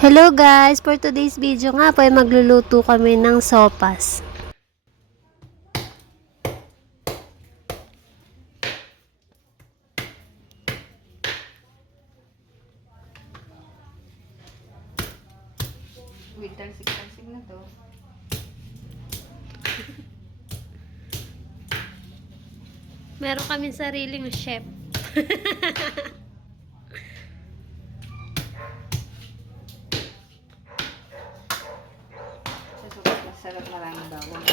Hello guys! For today's video nga po ay magluluto kami ng sopas. Wait, talsik-talsik na to. Meron kami sariling chef. Sa sopas masarap maraming bawang.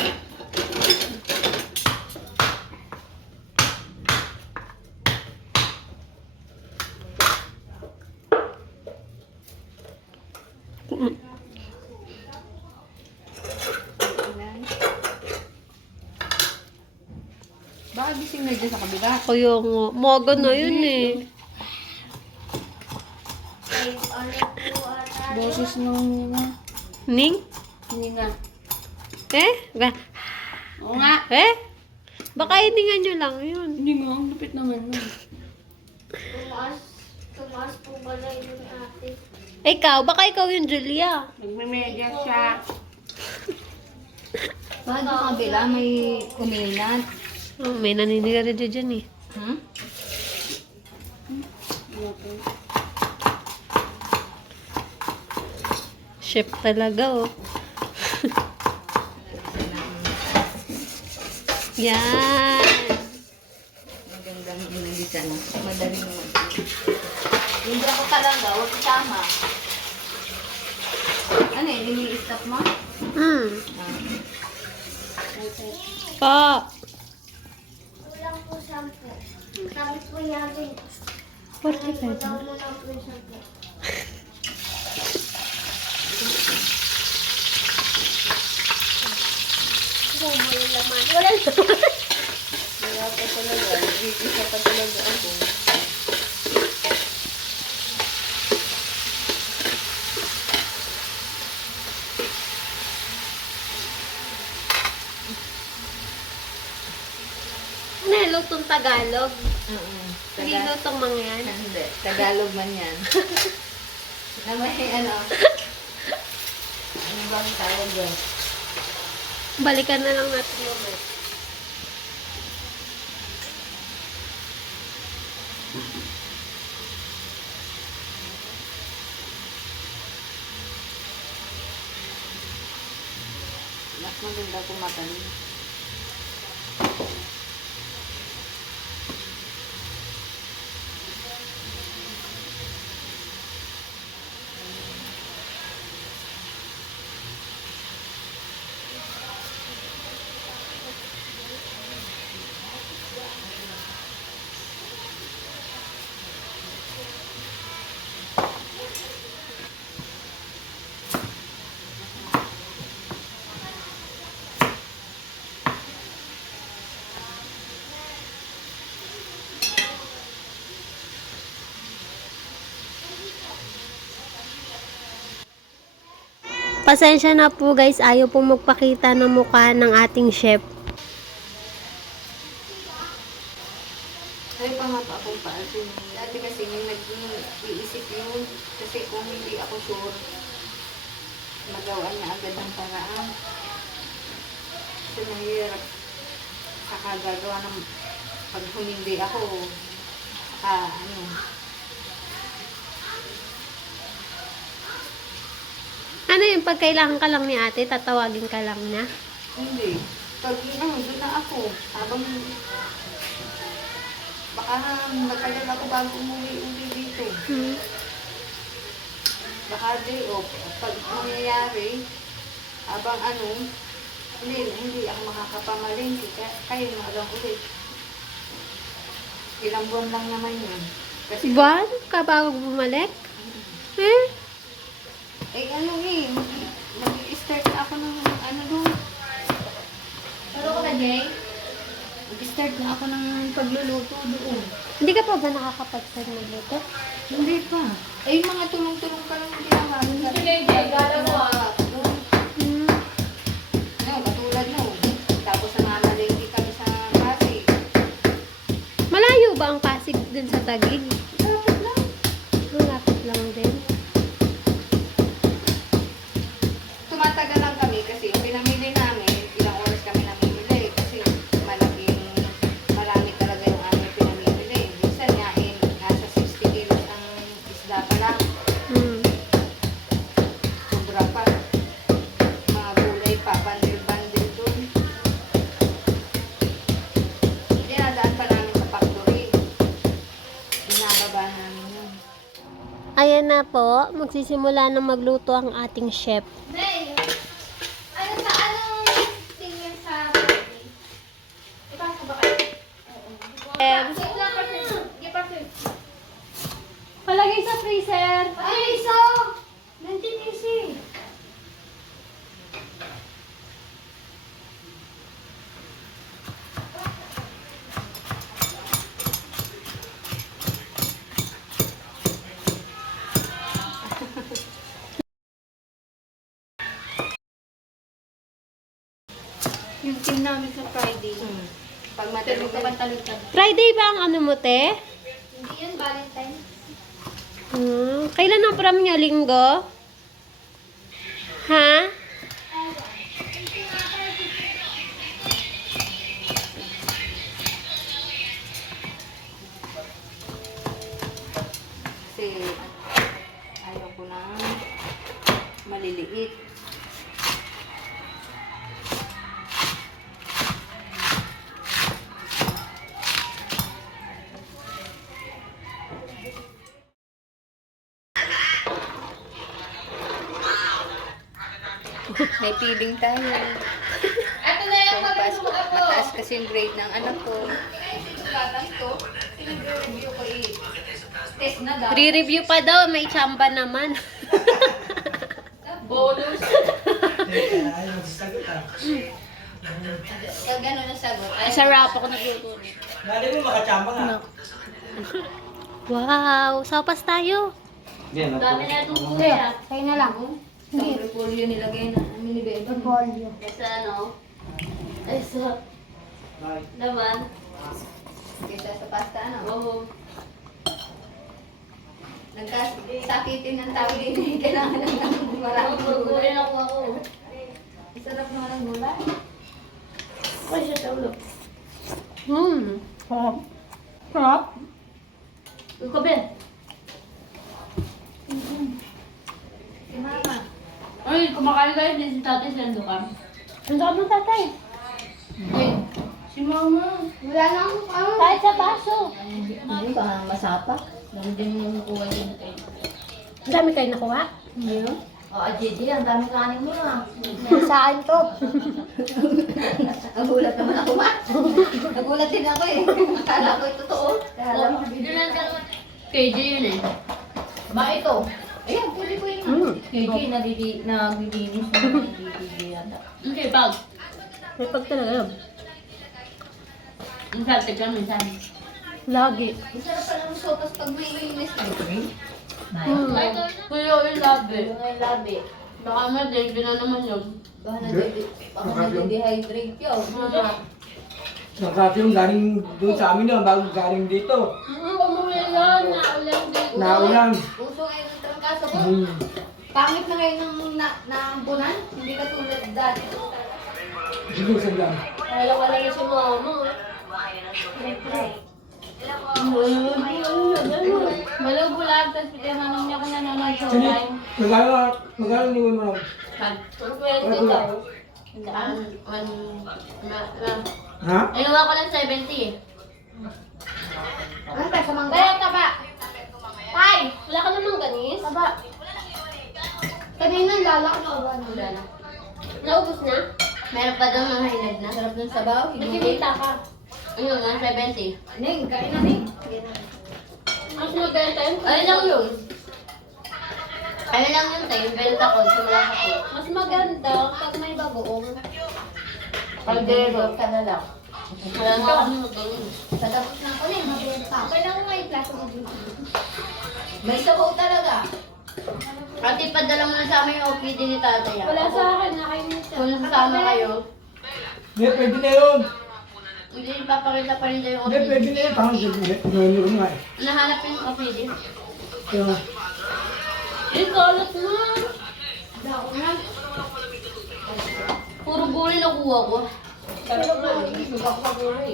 Baka gising na dyan sa kabila. Kaya nga, maga na yun eh. Boses nung Ning? hindi nga. Ga? Oo nga. Baka hiningan nyo lang yun. Hindi nga, ang lupit naman nun. Tumaas po pala yung ate. Ikaw, baka ikaw yung Julia. Nagme-media siya. Bakit sa kabila may uminat? Oh, may naninigarilyo dyan eh. Hmm? Chef talaga oh. Yan. Magandang inilisan. Madaling naman. Hindi ako talaga, huwag kasama. Ano eh, ini-stop mo? Pa. Kulang po 10. Sabi po niya rin. 45 Daw mo lang po yung 10. Wala laman. Wala laman. Wala pa talaga. Nag-iisa pa talaga ako. Ano yung lutong Tagalog? Hindi Taga- lutong mga yan. Hindi. Tagalog man yan. Na may ano. Ano bang tawag doon? Balikan na lang natin yung Mas maganda kung matalim. Pasensya na po guys, ayaw po magpakita ng mukha ng ating chef. Ay, pangapa akong paasin. Dati kasi yung nag-iisip yun. Kasi kung hindi ako sure, magawa na agad ng paraan. Kasi mahirap sa kagagawa ng pag humindi ako. Ano, Ano yung pag kailangan ka lang ni ate, tatawagin ka lang na? hindi. Pag doon na ako. Habang baka matagal ako bago umuwi dito. Baka day off. Pag mangyayari, habang hindi ako makakapamalingki. Kayo magang ulit. Ilang buwan lang naman yun. Kasi, Buwan? Ka bago bumalik? mag-start na ako ng doon. Ano ko na, Jay? Mag-start na ako ng pagluluto doon. Hindi ka pa ba nakakapag-start magluto? Hindi pa. Ay, mga tulong-tulong ka lang ginawa. Jay, gala mo Doon. Katulad no. Tapos namamalingki kami sa Pasig. Malayo ba ang Pasig dun sa Taguig? Dapat lang. Malapit lang din. na po. Magsisimula na magluto ang ating chef. May, ano sa anong tingin sa Friday? Ipasa ba kayo? Palagay sa freezer. Ay, isa! Nandiyan easy. Yung team namin sa Friday. Pag matalog ka pantalog-talog. Friday ba ang ano mo, te? Hindi yun, Valentine. Kailan ang prom nyo? Linggo? Ha? Kasi ayaw ko na maliliit. May feeling tayo. Ito na yung Mataas kasi yung grade ng anak ko. Batang to, sinag-review ko test na daw. Re-review pa daw. May chamba naman. Bonus. Ay, magsasagot ah. Pag gano'n ang sagot. Ay, sa rap ako nagluto. Nari mo makachamba nga. Wow! Sopas tayo. Dami na itong kulay ah. Kayo na lang. Sa repolyo nilagay na minibebe. Polio. Sa ano? Ay, sa... Naman. Kaysa sa pasta, ano? Oo. Nagkasakitin ng tao din. Kailangan lang ng maraming gulay. ako. Sarap naman ng gulay. Ay, siya tawlo. Sarap. Sarap. Ikaw, Ben. Si Mama. Ay, kumakain kayo din si tatay sa Andukan. Ang sarap ng tatay. Hindi. Si mama. Wala na akong ano. Kahit sa baso. Hindi ba masapa? Dami din yung kuha din kayo. Ang dami kayo nakuha. Hindi. O, JD, ang dami kanin mo ah. Sa akin to. Nagulat naman ako, Ma. Nagulat din ako eh. Akala ko ito totoo. Kala mo. KJ yun eh. Ma, ito. Ayan, pwede ko yun. KJ, naglilinis na nagbibigay yata. Hindi, pag. May pag talaga yun. Minsan, tignan minsan. Lagi. Masarap pala ng sopas pag may linis na. Kuya yung labi. Yung labi. Baka ma-delve na naman yun. Baka nag-dehydrate yun. Nakati yung galing doon sa amin yun, bago galing dito. Umuwi yan. Naulan din. Naulan. Uso ngayon ng trangkaso ko. Hmm. Pangit na ngayon ng naambunan. Hindi ka tulad dati. Siguro sa dyan. Wala na si mama. Malubulag, tapos tinanong niya kung nanonood sa Sige, online. magkano niwan mo lang? Ha? Inuwa ko lang 70 eh. Ano ka sa mangga? Kaya taba. Tay, wala ka namang ganis? Taba. Kanina lalak na uwan. Wala na. Naubos na? Meron pa daw mga hinag na. Sarap ng sabaw. Nagkikita ka. Ayun, 170. Ning, kain na Ning. Mas maganda tayo. Ano lang yun? Ano lang yun tayo? Benta ko, simula ko. Mas maganda pag may bagoong. Kaldero, ka na lang. Wala na kami magawin. Tatapos na ako Ning. Mabenta. Kailangan may plato mo dito. May sabaw talaga. Ate, padala mo na sa amin yung OPD ni tatay. Wala sa akin, nakainit siya. Kung sasama kayo, Hindi, pwede na yun. hindi papakita pa rin tayo yung Hindi, OPD. pwede na yun. Parang gano'n nga eh. Nahanap yung OPD. Kaya, Eh, kalat na. Dako na. Puro gulay na kuha ko. Sarap na. Magkakapagulay.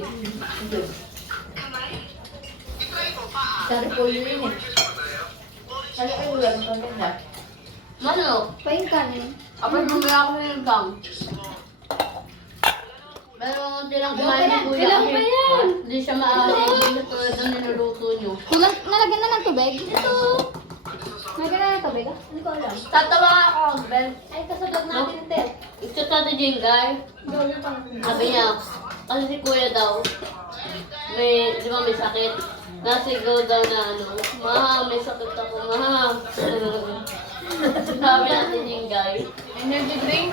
Sarap po yun eh. Kaya kayo ulan pa rin ba? Manok. Paing kanin. Kapag bumili ako ng gang. Pero silang kumain ng kuya. Ilang pa yan? Hindi siya maaari. Hindi siya tulad ng niluluto nyo. Nalagyan na ng tubig. Ito. Nagkala na tubig ah? Hindi ko alam. Tatawa ako, Ben. Ay, kasunod natin, te. Ito sa Jingay. Gawin pang. Sabi niya, kasi si kuya daw, di ba may sakit? Nasigaw daw na ano, ma, may sakit ako, ma. Sabi natin Jingay. Energy drink?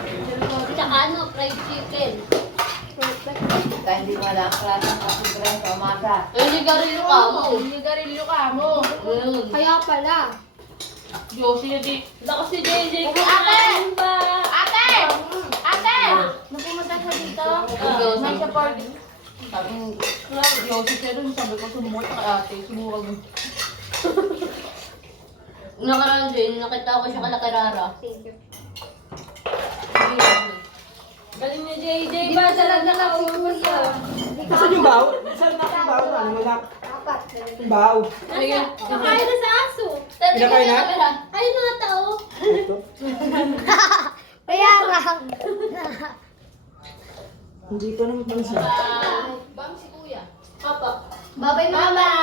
Tsaka ano, fried chicken. Kaya hindi wala klaseng kasi drink sa umaga. Eh, nigarilyo ka mo. Nigarilyo ka mo. Kaya pala. Yosi na di. Wala kasi JJ. Ate! Ate! Ate! Nung pumunta siya dito, Yosi. Nasa party. Sabi ni Yosi siya dun, sabi ko sumukot ka ate. Sumukot mo. Nakaraan din, nakita ko siya kalakarara. thank you. Galing niya JJ. Di ba dala-dala si Kuya? Saan yung baw? Saan na yung baw? Ano mo na? Apat. Yung baw. Sige. Nakain na sa aso. Pinakain na? Ayun na tao. Ito. Kaya nga. Hindi pa naman pansin. Bang si kuya. Papa. Bye-bye mama.